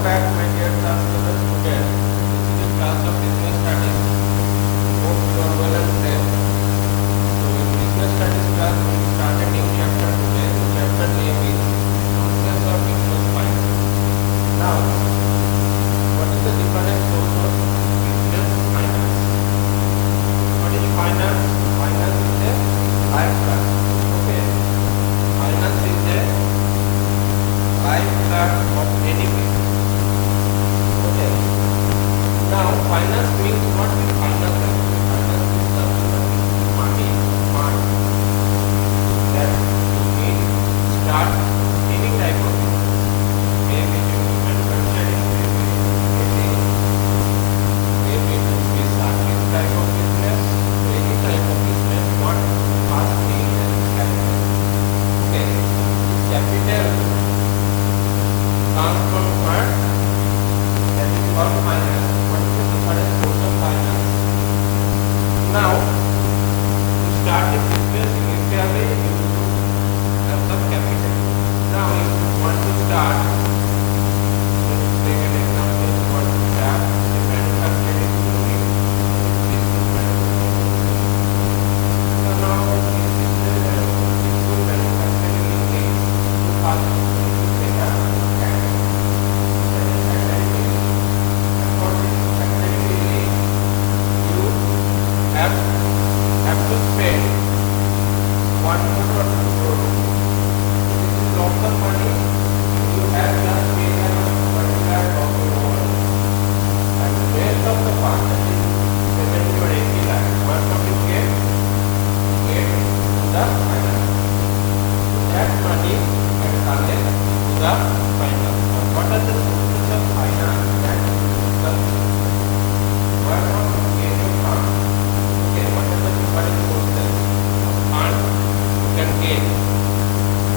Welcome back, my dear class students. This is the class of business studies. Hope you are well and safe. So in business studies class, we start a new chapter today. The chapter name is Sources of Business Finance. Now, what is the different source of business finance? What is finance? Finance is a higher class. Okay. Finance is a lifestyle of any business. Okay. Now, finance means what is finance? Finance is something that is money, fund that you need to start any type of business. Maybe it will be manufacturing, maybe it will be service type of business, any type of business. What first thing is capital. Okay. Capital comes from where? That is called finance. What is the different source of finance? Now, to start a business, initially you have some capital. Now, if you want to start, let's take an example. You want to start a manufacturing unit. This is manufacturing unit. So now, in this manufacturing unit, you have to set up have to spend 1 crore or 2 crore. This is lots of money. You have just paid them 1 lakh of your own. And the rest of the fund, that is 70 or 80 lakh, what of you get to the finance. That money can connect to the finance. Now, what are the sources of finance that you discuss? Where from you get your fund? Okay, what are the different sources of fund you can get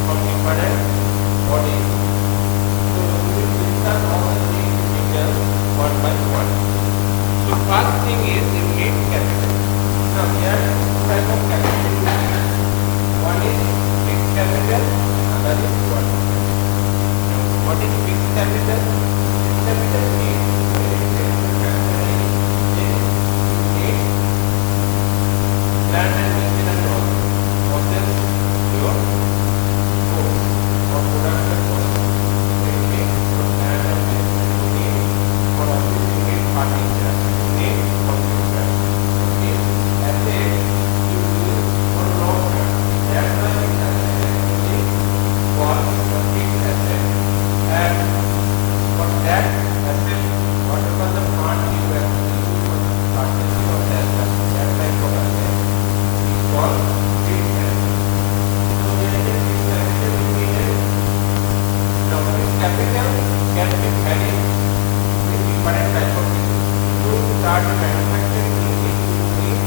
from different bodies? So we will discuss all of these details one by one. So first thing is you need capital. Now here are two types of capital. One is fixed capital, another is working capital. What is fixed capital? Fixed capital means land and machinery process your goods or production process. You need for land and machinery, you need for office, you need furniture, you need computer, you need assets you use for long term. That's why we have actually called the fixed asset. And for that asset, whatever the fund you have to use for purchasing of that type of asset, called fixed asset. So there is a fixed asset needed. Now fixed capital can be varied with different type of business. To start a manufacturing unit, you need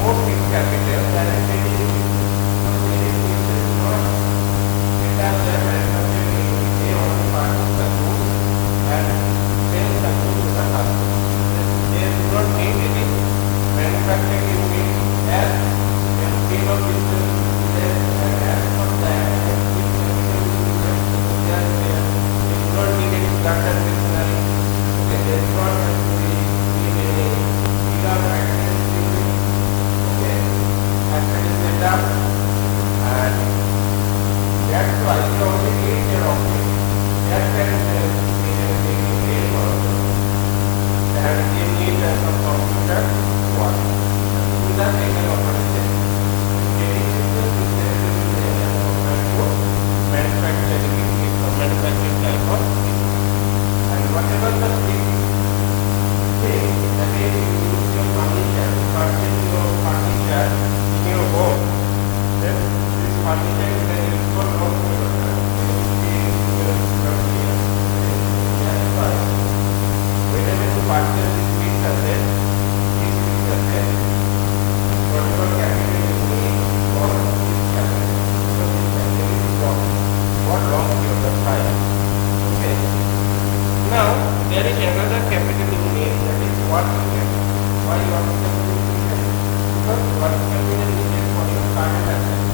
more fixed capital than a ready business. So ready business is not set up their manufacturing unit. They only purchase the goods and sell the goods to the customer. They do not need any manufacturing unit as scale of business is and as for that fixed capital is there. They do not need any plant and machinery. Okay, they do not actually need any bigger factories. Okay, factory set up, and that's why they only need their office. That can need anything in game also. And they need some computer to work. Do the single operation. Manufacturing unit or manufacturing type of business. And whatever the thing that is you use your furniture, you purchase your furniture in your home, then this furniture you can use for long period of time. That's why whenever you purchase this fixed asset, whatever capital you need for this capital, so this capital is for long period of time. Okay. Now there is another capital you need, that is working capital. Why working capital is needed? Because working capital is needed for your current asset,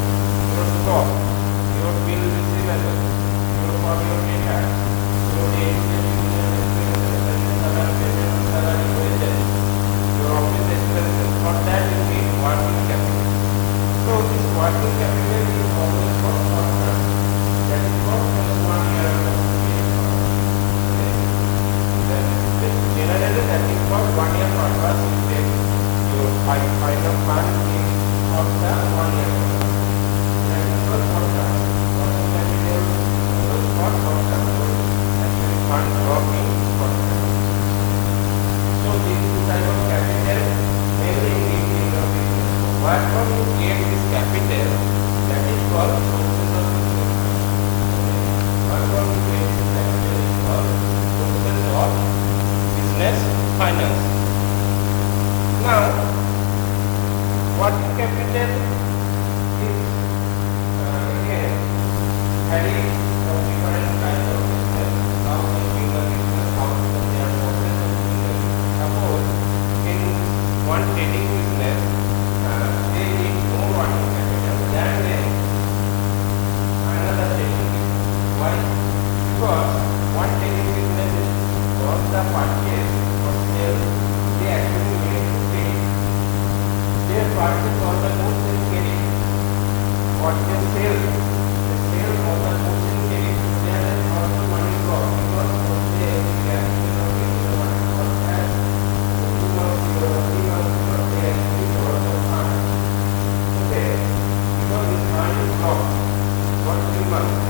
your stock, your bill receivable, for your data, your fund drop in confidence. So these two type of capital mainly need in your business. Where from you get this capital, that is called sources of business. Where from you get this capital is called sources of business finance. Now, working capital is again having some different kinds of business. How to bring a business, how to their process of business. Suppose in one trading business, they need more working capital than another trading business. Why? Because one trading business is once the purchase or sale, they actually need to pay. They purchase all the goods and carry. What they sell all the goods and carry. There is also money flow because of the capital of the money for that 2 months or 3 months they actually draw the fund. Okay, because this money flow for 3 months.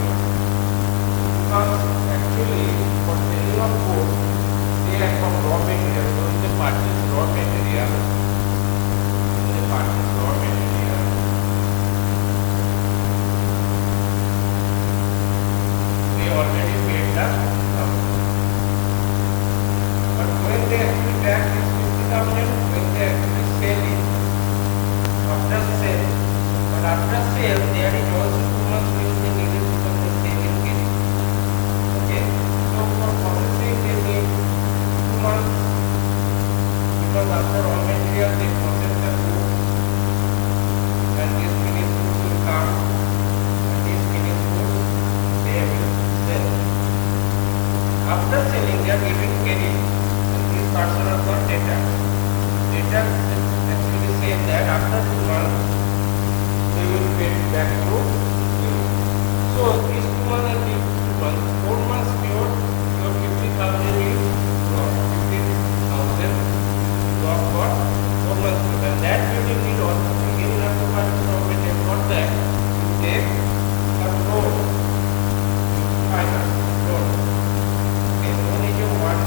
Because actually for selling of goods, they are from raw material. So in the purchase raw material, they already paid the sum. But when they actually back this 50,000, when they actually sell it, after sale, but after sale there is also 2 months which they needed because they sell in it. Okay, so for processing they need 2 months because after raw material they process the goods and these finished goods will come and these finished goods they will sell. After selling they are giving credit and these person are called debtors. Debtors actually say that after 2 months they will pay back to you. So these 2 months and these 2 months, 4 months your 50,000 is lost. 50,000 lost for 4 months and that you will need also again you have to purchase raw material for that. You take a loan, finance loan. Okay, loan is your one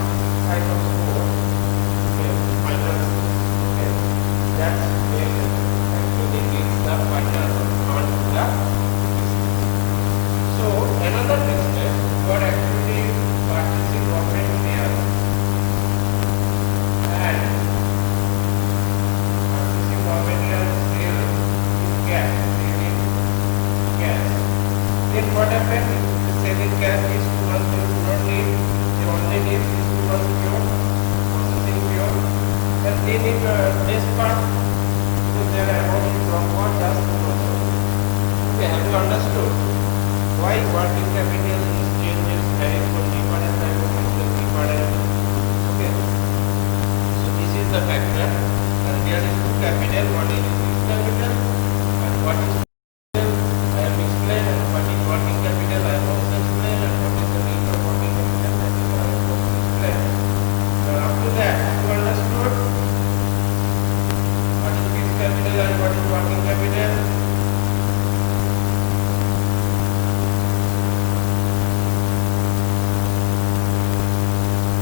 type of loan. Okay, finance. Okay, that's where actually gives the finance fund to the business. So another business you are actually purchasing raw material and purchasing raw material sale in cash, then what happens? Selling cash is 2 months you do not need, you only need is 2 months pure, processing pure, and then if this part, so their amount is from what just 2 months. Okay, have you understood why working capital is changes varies from different type of business, different? Okay, so this is the factor, and there is two capital, one is fixed capital, and what is I have explained, and what is working capital I have also explained, and what is the need of working capital that is I have also explained. After that, you understood what is fixed capital and what is working capital?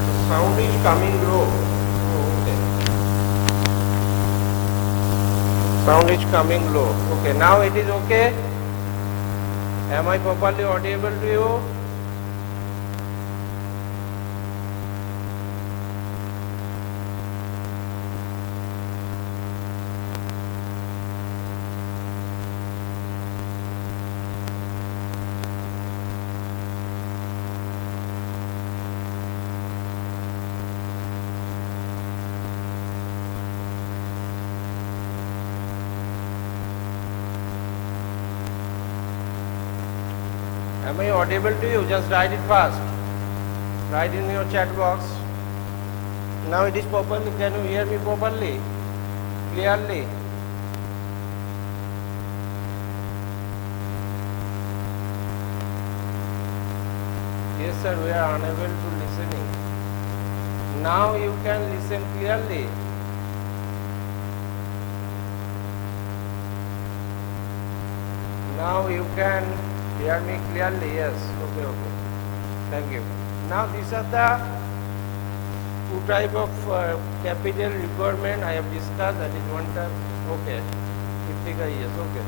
The sound is coming low. Okay. Sound is coming low. Okay, now it is okay. Am I properly audible to you? Am I audible to you? Just write it fast. Write in your chat box. Now it is properly. Can you hear me properly? Clearly? Yes sir, we are unable to listening. Now you can listen clearly. Now you can hear me clearly. Yes. Okay. Thank you. Now these are the two type of capital requirement I have discussed. That is one type. Okay. Yes. Okay.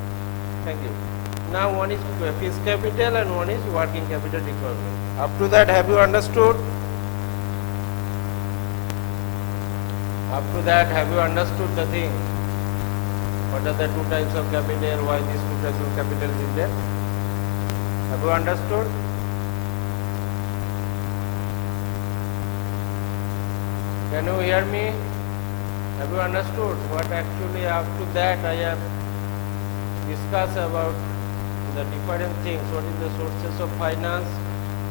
Thank you. Now one is fixed capital and one is working capital requirement. Up to that, have you understood? Up to that, have you understood the thing? What are the two types of capital? Why these two types of capital is there? Have you understood? Can you hear me? Have you understood what actually up to that I have discussed about the different things? What is the sources of finance?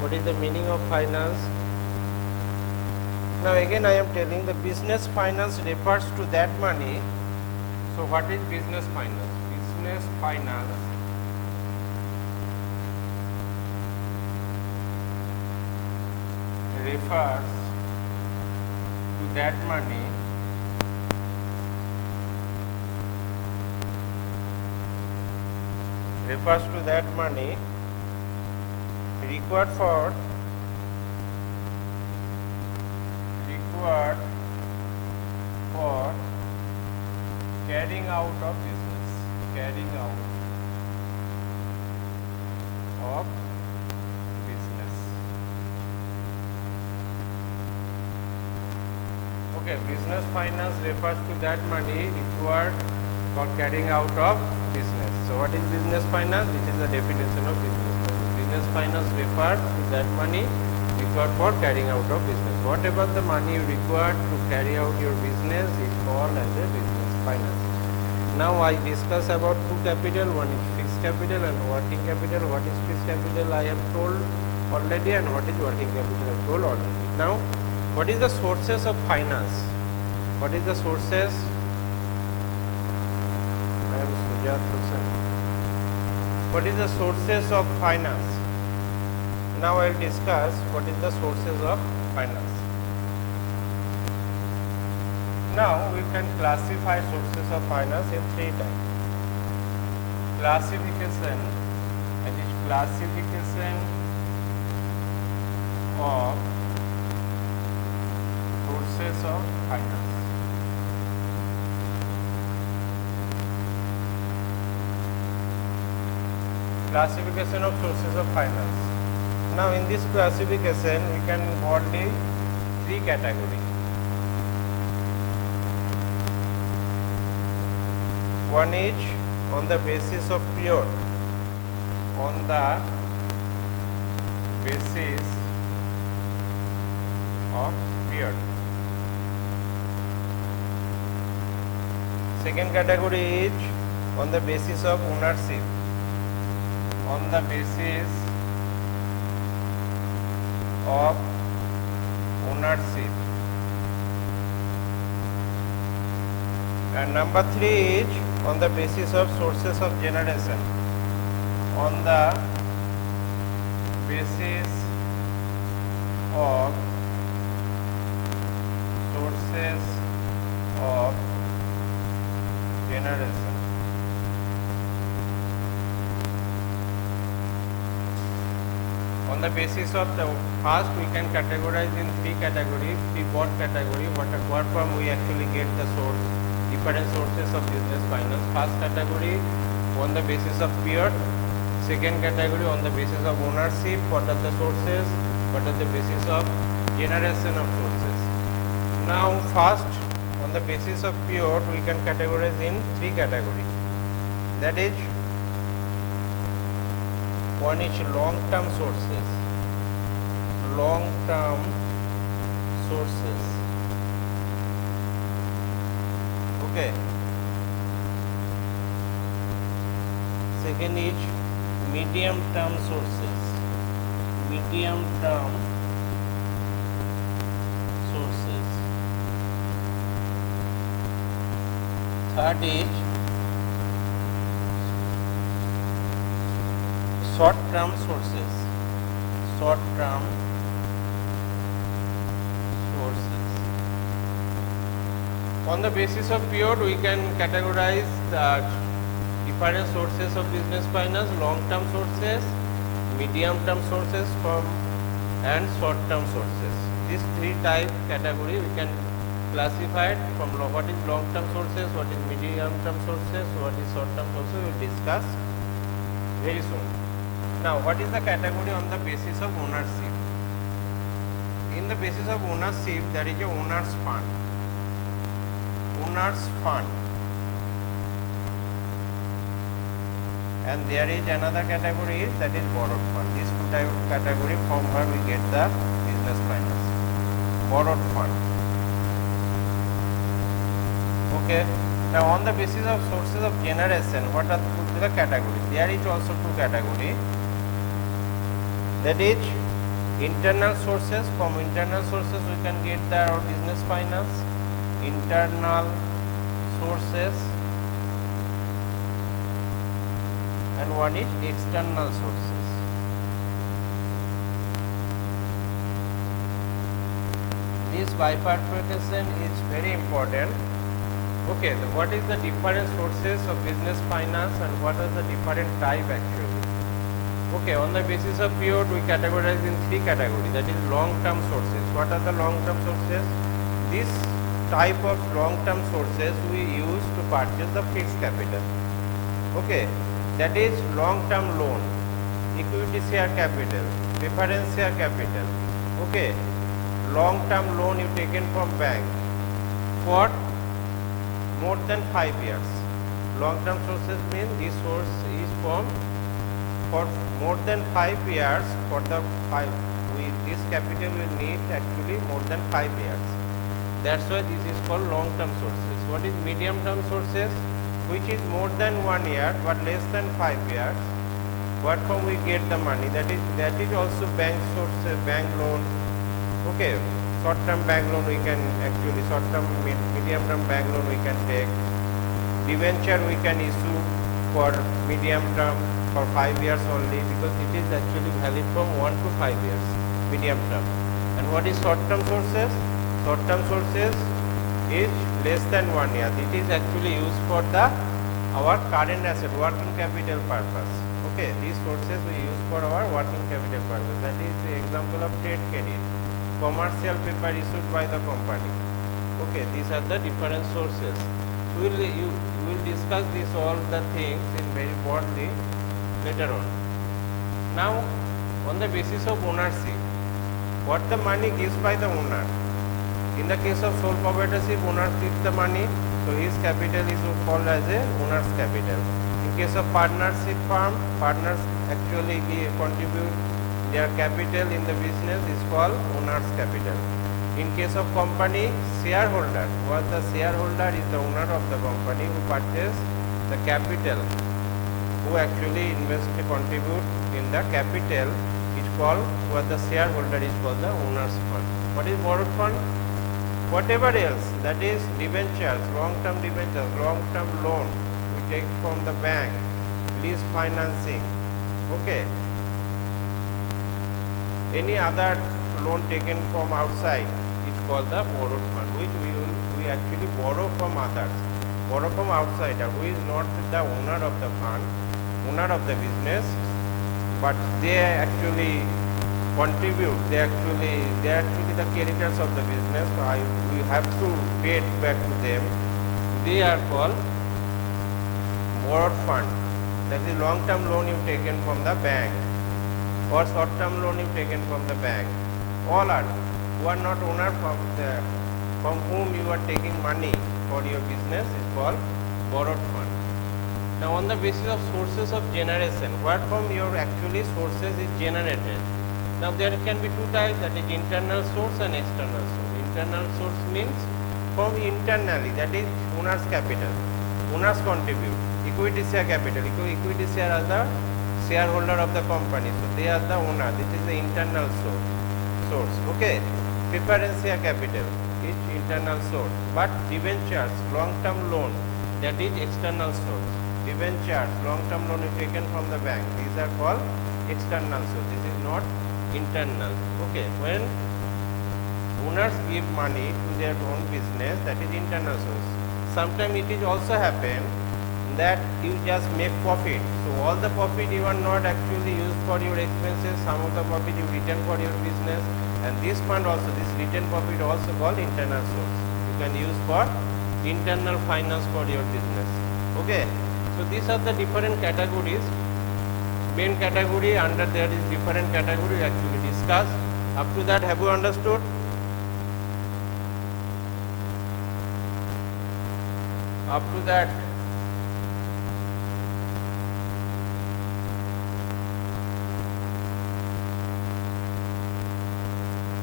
What is the meaning of finance? Now again I am telling the business finance refers to that money. So what is business finance? Business finance refers to that money required for carrying out of business. Okay, business finance refers to that money required for carrying out of business. So what is business finance? This is the definition of business finance. Business finance refers to that money required for carrying out of business. Whatever the money you require to carry out your business is called as a business finance. Now I discuss about two capital. One is fixed capital and working capital. What is fixed capital I have told already, and what is working capital I have told already. Now what is the sources of finance? What is the sources? I am Sujat Hussain. What is the sources of finance? Now I will discuss what is the sources of finance. Now we can classify sources of finance in three types. Classification, that is classification of sources of finance. Classification of sources of finance. Now in this classification we can broadly three categories. One is on the basis of period. Second category is on the basis of ownership. And number three is on the basis of sources of generation. On the basis of sources of generation. On the basis of the first, we can categorize in three categories, three broad category. What from we actually get the source, different sources of business finance. First category on the basis of period. Second category on the basis of ownership. What are the sources? What are the basis of generation of sources? Now first, on the basis of period, we can categorize in three categories. That is, one is long-term sources. Okay. Second is medium-term sources. Third is short-term sources. On the basis of period, we can categorize the different sources of business finance: long-term sources, medium-term sources from and short-term sources. These three type category we can classify it from what is long-term sources, what is medium-term sources, what is short-term sources. We will discuss very soon. Now, what is the category on the basis of ownership? In the basis of ownership, there is a owner's fund. Owner's fund. And there is another category that is borrowed fund. These two type of category from where we get the business finance. Borrowed fund. Okay. Now on the basis of sources of generation, what are the categories? There is also two categories. That is internal sources. From internal sources we can get our business finance. Internal sources. And one is external sources. This bifurcation is very important. Okay, so what is the different sources of business finance and what are the different type actually? Okay, on the basis of period we categorize in three categories, that is long-term sources. What are the long-term sources? This type of long-term sources we use to purchase the fixed capital. Okay, that is long-term loan, equity share capital, preference share capital. Okay, long-term loan you taken from bank for more than 5 years. Long-term sources mean this source is from for more than 5 years. For the this capital will need actually more than 5 years. That's why this is called long-term sources. What is medium-term sources? Which is more than 1 year but less than 5 years. What from we get the money? That is also bank sources, bank loan. Okay. Short-term bank loan we can actually, short-term, medium-term bank loan we can take. Debenture we can issue for medium-term for 5 years only because it is actually valid from 1 to 5 years, medium-term. And what is short-term sources? Short-term sources is less than 1 year. It is actually used for our current asset, working capital purpose. Okay, these sources we use for our working capital purpose. That is the example of trade credit. Commercial paper issued by the company. Okay, these are the different sources. We will discuss this all the things in very broadly later on. Now, on the basis of ownership, what the money gives by the owner. In the case of sole proprietorship, owner keeps the money, so his capital is called as a owner's capital. In case of partnership firm, partners actually contribute their capital in the business is called owner's capital. In case of company, shareholder, what the shareholder is the owner of the company who purchase the capital, who actually contribute in the capital is called, what the shareholder is called the owner's fund. What is borrowed fund? Whatever else, that is debentures, long-term debentures, long-term loan we take from the bank, lease financing. Okay. Any other loan taken from outside is called the borrowed fund, which we actually borrow from others, borrow from outsider who is not the owner of the fund, owner of the business, but they actually contribute. They actually the creditors of the business. So we have to pay it back to them. They are called borrowed fund. That is long-term loan you taken from the bank, or short-term loan you taken from the bank. All are who are not owner from whom you are taking money for your business is called borrowed fund. Now on the basis of sources of generation, what from your actually sources is generated. Now there can be two types, that is internal source and external source. Internal source means from internally, that is owner's capital. Owners contribute. Equity share capital. Equity share are the shareholder of the company, so they are the owner. This is the internal source. Okay. Preference share capital is internal source. But debentures, long-term loan, that is external source. Debentures, long-term loan is taken from the bank. These are called external source. This is not internal. Okay. When owners give money to their own business, that is internal source. Sometimes it is also happen in that you just make profit. So all the profit you are not actually used for your expenses, some of the profit you return for your business, and this fund also, this return profit also called internal source. You can use for internal finance for your business. Okay, so these are the different categories. Main category, under there is different category actually discussed. Up to that, have you understood? Up to that,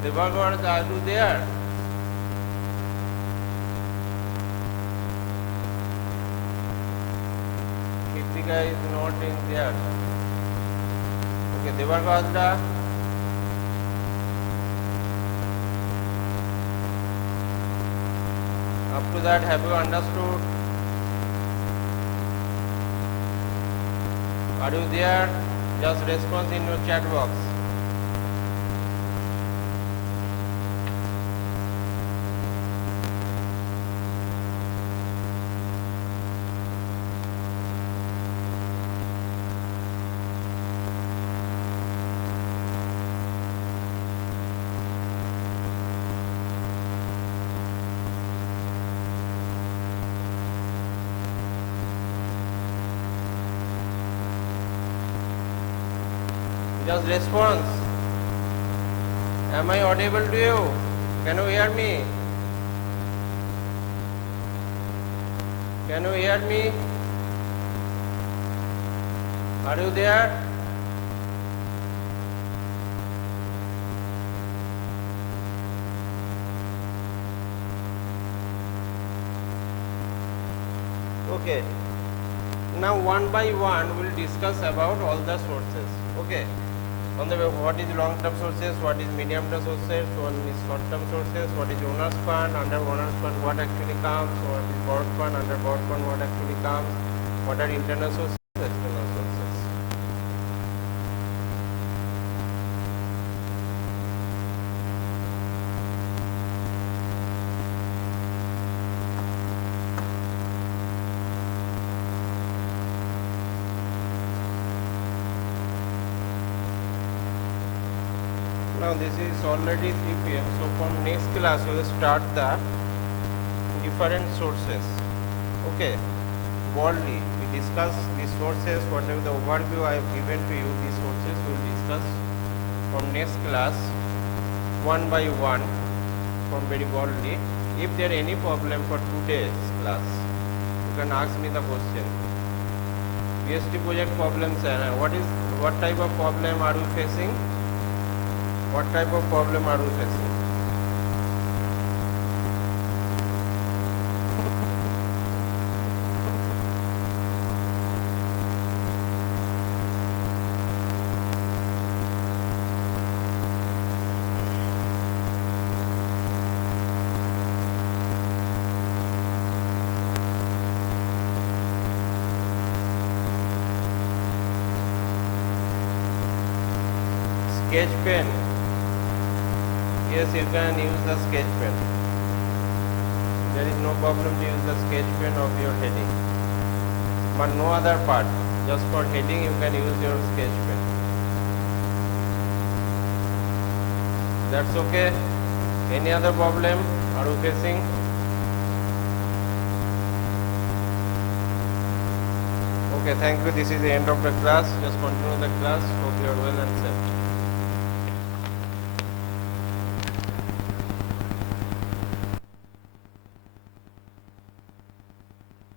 Devagard, are you there? Kritika is not in there. Okay, Devagard. Up to that, have you understood? Are you there? Just response in your chat box. Just response. Am I audible to you? Can you hear me? Can you hear me? Are you there? Okay. Now one by one we will discuss about all the sources. Okay. On the way, what is long-term sources, what is medium-term sources, what is short-term sources, what is owner's fund, under owner's fund what actually comes, what is board fund, under board fund what actually comes, what are internal sources, external sources. Now this is already 3 p.m. So from next class we will start the different sources. Okay, broadly we discuss these sources, whatever the overview I have given to you, these sources we will discuss from next class one by one from very broadly. If there any problem for today's class, you can ask me the question. BST project problems, what type of problem are you facing? What type of problem are you facing? Sketch pen. Yes, you can use the sketch pen. There is no problem to use the sketch pen of your heading. But no other part. Just for heading you can use your sketch pen. That's okay. Any other problem are you facing? Okay, thank you. This is the end of the class. Just continue the class. Hope you are well and safe.